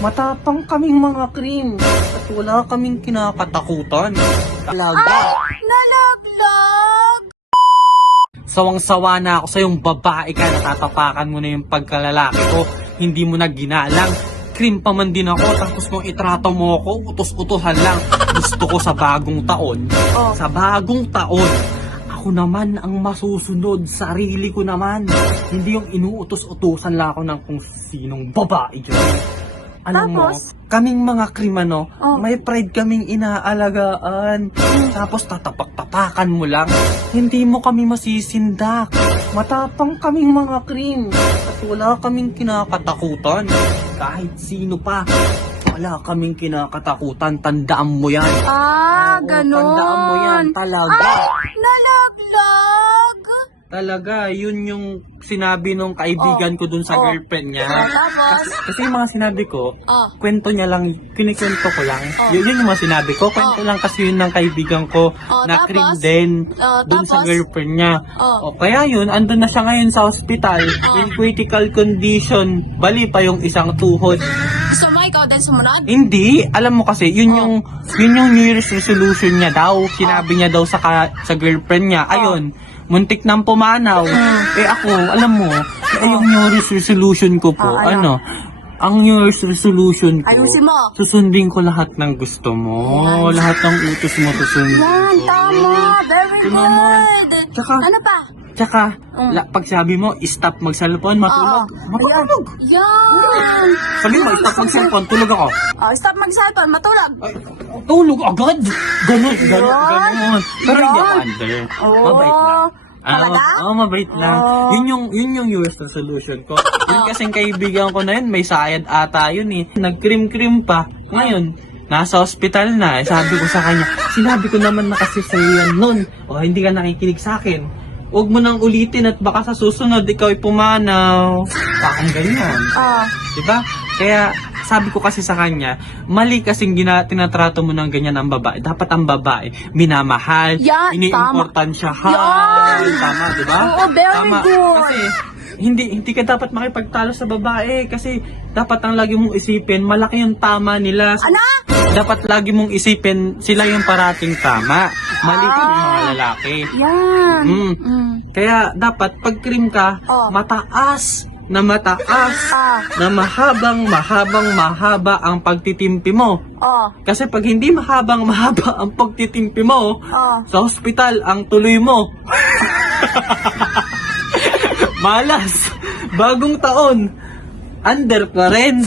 Matapang kaming mga krim at wala kaming kinakatakutan. Talaga. Nalaglag! Sawang-sawa na ako sa yung babae ka, natatapakan mo na yung pagkalalaki ko, hindi mo na ginalang. Krim pa man din ako, tapos kung itrato mo ako, utos-utuhan lang. Gusto ko sa bagong taon. Oh. Sa bagong taon, ako naman ang masusunod, sarili ko naman. Hindi yung inuutos-utusan lang ako ng kung sinong babae dyan. Alam mo, Tapos? kaming mga krimano, Oh. may pride kaming inaalagaan. Tapos tatapak-tapakan mo lang, hindi mo kami masisindak. Matapang kaming mga krim at wala kaming kinakatakutan. Kahit sino pa, wala kaming kinakatakutan. Tandaan mo yan. Ah, Oo, ganon. Tandaan mo yan, talaga. Nalaglag! Talaga, yun yung sinabi nung kaibigan ko dun sa Oh. girlfriend niya. Tapos? Kasi yung mga sinabi ko, Oh. kwento niya lang, kinikwento ko lang. Yun yung mga sinabi ko, kwento lang kasi yun ng kaibigan ko na Tapos? cream din dun sa Tapos? girlfriend niya. Oh. O kaya yun, andun na siya ngayon sa hospital, in critical condition, bali pa yung isang tuhod. Gusto mo ikaw din sumunod? Hindi, alam mo kasi, yun yung New Year's resolution niya daw. Sinabi niya daw sa girlfriend niya, ayun, muntik nang pumanaw. Eh ako, alam mo, yung New Year's resolution ko po, ano? ang New Year's resolution ko, Ayusin mo. susundin ko lahat ng gusto mo. Lahat ng utos mo susundin Yan, ko. tama. Very Ito naman. good. Tsaka- Ano pa? Tsaka, pag sabi mo, stop mag-cellphone, matulog. Matulog. Yan. Sabi mo, stop mag-cellphone, tulog ako. Oh, stop mag-cellphone, matulog. Ay, tulog agad. Ganon. Pero hindi ako under. Mabait lang. Talaga? Mabait lang. Yun yung New Year's resolution ko. Yun kasing kaibigan ko na yun, may sayad ata yun eh. Nag-cream pa. Ngayon, nasa hospital na. Sabi ko sa kanya, sinabi ko naman na kasi sa'yo yan nun. O hindi ka nakikinig sa akin. Huwag mo nang ulitin at baka sa susunod ikaw ay pumanaw. Parang ganyan. Diba? Kaya sabi ko kasi sa kanya, mali kasing tinatrato mo ng ganyan ang babae. Dapat ang babae, minamahal, Yan, iniimportansyahan. Yan. Tama, diba? Oo, very Tama. good. Kasi, hindi ka dapat makipagtalo sa babae kasi dapat ang lagi mong isipin, malaki yung tama nila. Ano? Dapat lagi mong isipin, sila yung parating tama. Mali kami mga lalaki. Yan. Kaya dapat pag cream ka, mataas na mahaba ang pagtitimpi mo. Kasi pag hindi mahaba ang pagtitimpi mo, sa hospital ang tuloy mo. Malas, bagong taon, under pa rin.